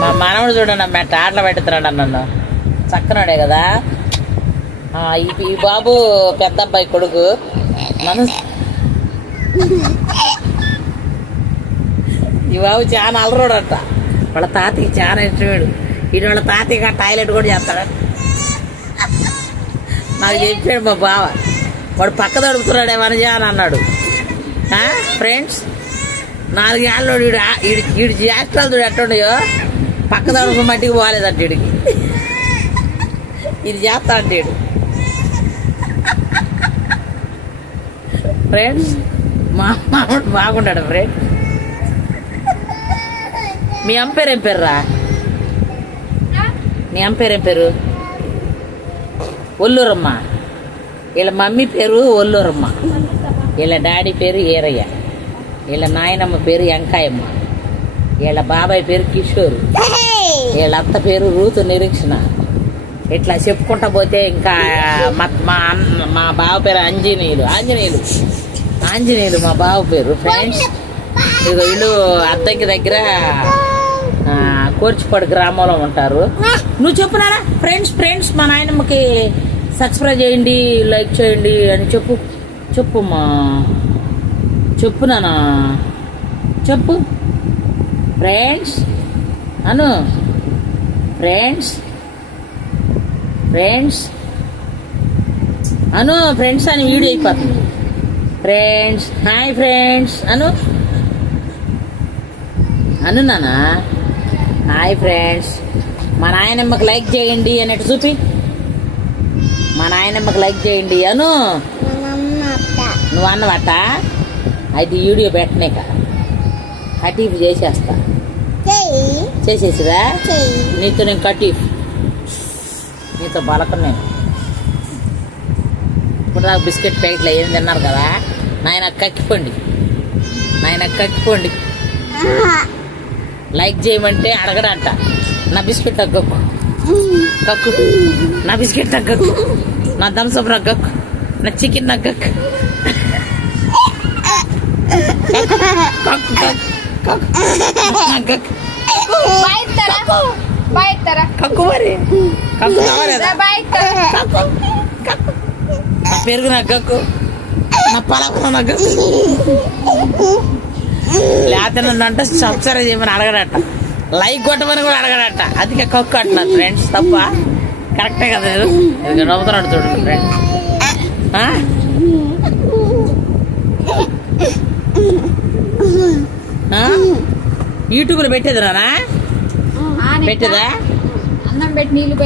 మా మనవడు చూడండి అమ్మ ఆటలు పెడుతున్నాడు నన్ను. చక్కనాడే కదా ఈ బాబు, పెద్ద అబ్బాయి కొడుకు. ఈ బాబు చాలా అలరోడంట. వాళ్ళ తాతకి చాలా ఇష్టమేడు. ఈయన వాళ్ళ తాతకి టాయిలెట్ కూడా చేస్తాడు. నాకు చెప్పాడు మా బావ. వాడు పక్క తడుపుతున్నాడే వనజా అని అన్నాడు. ఫ్రెండ్స్, 4 ఏళ్ళు వీడి చేష్టాలు చూడు ఎట్టుండయో. పక్క తడుపు మట్టికి పోలేదంట వీడికి. ఇది చేస్తా అంటే ఫ్రెండ్స్, మా మామూడు బాగుంటాడు. ఫ్రెండ్స్, మీ అమ్మ పేరు ఏం పేరురా? నీ అమ్మ పేరు ఏం పేరు? ఒల్లూరమ్మ. వీళ్ళ మమ్మీ పేరు ఒల్లూరమ్మ. వీళ్ళ డాడీ పేరు ఈరయ్య. వీళ్ళ నాయనమ్మ పేరు వెంకాయమ్మ. వీళ్ళ బాబాయ్ పేరు కిషోర్. వీళ్ళ అత్త పేరు రూతు నిరీక్షణ. ఇట్లా చెప్పుకుంటా పోతే ఇంకా మా బావ పేరు ఆంజనేయులు మా బావ పేరు. ఫ్రెండ్స్, వీళ్ళు అద్దంకి దగ్గర కోర్చిపాడు గ్రామంలో ఉంటారు. నువ్వు చెప్పునారా? ఫ్రెండ్స్ మా నాయనమ్మకి సబ్స్క్రైబ్ చేయండి, లైక్ చేయండి అని చెప్పుమ్మా. చెప్పు నాన్న, చెప్పు. ఫ్రెండ్స్ అను. ఫ్రెండ్స్ అను. ఫ్రెండ్స్ అని వీడియో అయిపోతుంది. ఫ్రెండ్స్, హాయ్ ఫ్రెండ్స్ అను నాన్న. Hi friends. మా నాయనమ్మకి లైక్ చేయండి అన్నట్టు చూపి. మా నాయనమ్మకి లైక్ చేయండి అను. నువ్వు అన్నమాట. అయితే వీడియో పెట్టనే కదా, కటీఫ్ చేసేస్తా. చేసేసిరా? నీతో నేను కటీఫ్, నీతో బలకం. నేను ఇప్పుడు నాకు బిస్కెట్ ప్యాకెట్లు ఏం తిన్నారు కదా. నాయన కక్కిపోండి. లైక్ చేయమంటే అడగడంట. నా బిస్కెట్ తగ్గకు, నా బిస్కెట్ తగ్గకు, నా థమ్స్అప్ నగ్గకు, నా చికెన్ నగ్గకు. పెరుగు నగ్గకు, నా పలకం నగ్గకు. లేకపోతే నన్నంట సబ్స్క్రైబ్ చేయమని అడగడట, లైక్ కొట్టమని కూడా అడగడట. అందుకే కక్కు అంటున్నారు. ఫ్రెండ్స్, తప్ప కరెక్టే కదా? ఇది నవ్వుతున్నాడు చూడండి ఫ్రెండ్స్. యూట్యూబ్లో పెట్టేదిరానా? పెట్టేదా? అన్నం పెట్టి నీళ్ళు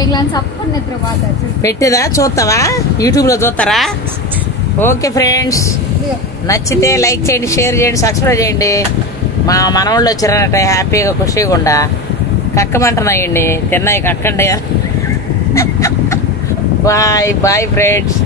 పెట్టేదా? చూస్తావా? యూట్యూబ్లో చూస్తారా? ఓకే ఫ్రెండ్స్, నచ్చితే లైక్ చేయండి, షేర్ చేయండి, సబ్స్క్రైబ్ చేయండి. మా మనవాళ్ళు వచ్చారనట, హ్యాపీగా ఖుషిగా ఉండా. కక్కమంటున్నాయండి, తిన్నాయి కక్కండి. Bye friends.